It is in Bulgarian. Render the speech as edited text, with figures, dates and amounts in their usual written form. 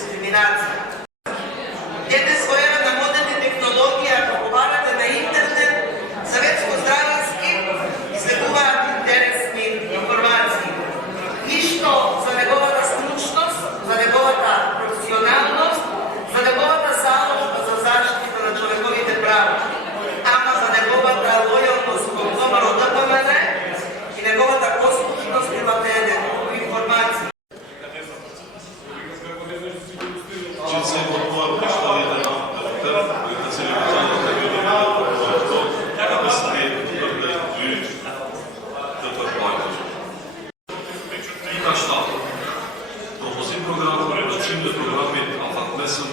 дискриминација. Дете својава на модерни технологија, поговарате на интернет, советско-здравински, излегуваат интересни информации. Ништо за неговата стручност, за неговата професионалност, за неговата заложба за заштита на човековите права, ама за неговата лојалност кон ВМРО ДПМН и неговата послушност према теден информации. Програми, а факт не съм